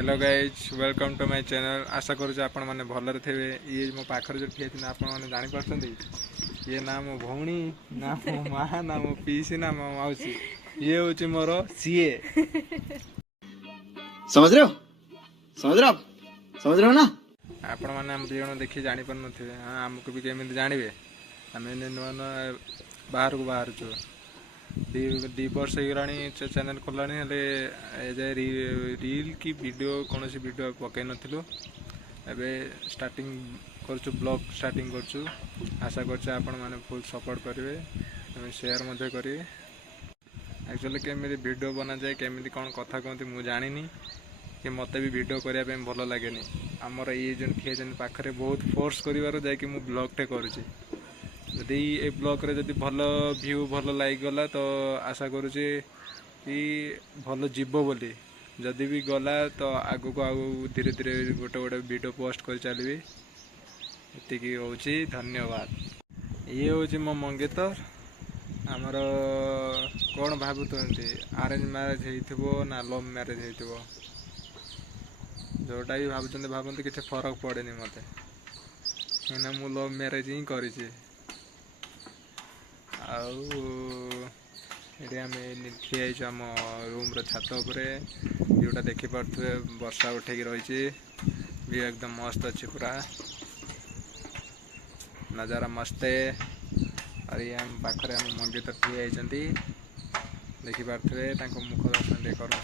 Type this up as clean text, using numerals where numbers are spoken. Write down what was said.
Hello guys welcome to my channel. आशा करूँ आपण मैंने भलरे थे। ये मो पाखर जो ठिया थी आप जापर ये ना मो भौणी ना मो माँ ना मो पीसी ना मो मौसी ये हूँ मोर सीए। समझ रहे हो समझ रहे हो आप समझ रहे हो ना। आपण मैंने आम दिजन देखी जापर थे। हाँ आमको भी केमी जानवे आम नुआ नुआ बाहर को बाहर छु दी वर्ष होगलानी चैनल खोलानी एजाए रील कि वीडियो कौन वीडियो पकई नथिलु। एबे स्टार्टिंग करछु ब्लॉग स्टार्टिंग करछु। आशा करछु आपण माने फुल सपोर्ट करेंगे शेयर मध्य करेंगे। एक्चुअली केमी वीडियो बना जाए केमी कौन कथा कहते मुझे जानी कि मत भी वीडियो करने भल लगे। आमर ये जो ठिया पाखे बहुत फोर्स कर ब्लॉगटे करुँची जदि ए ब्लॉग रे जदि भल व्यू भल लाइक गला तो आशा करुँचे कि भल जीव बोली। जदि भी गला तो आगु को आगु धीरे धीरे गोटे गोटे वीडियो पोस्ट कर चलिए। ये हूँ धन्यवाद। ये हूँ मो मंगेतर। आमर कौन भावुंट अरेंज मैरेज हो ना लव मैरेज हो जोटा भी भावुँ किसी फरक पड़े मत कहीं मु लव मैरेज ही करी। ये आम ठिया आम रूम छात उपरे जोटा देखिपे वर्षा उठेक रही भी एकदम मस्त अच्छी पूरा नजारा मस्त है। और ये आम पाखे आम मंदिर ठिया देखिपे मुख दर्शन करो।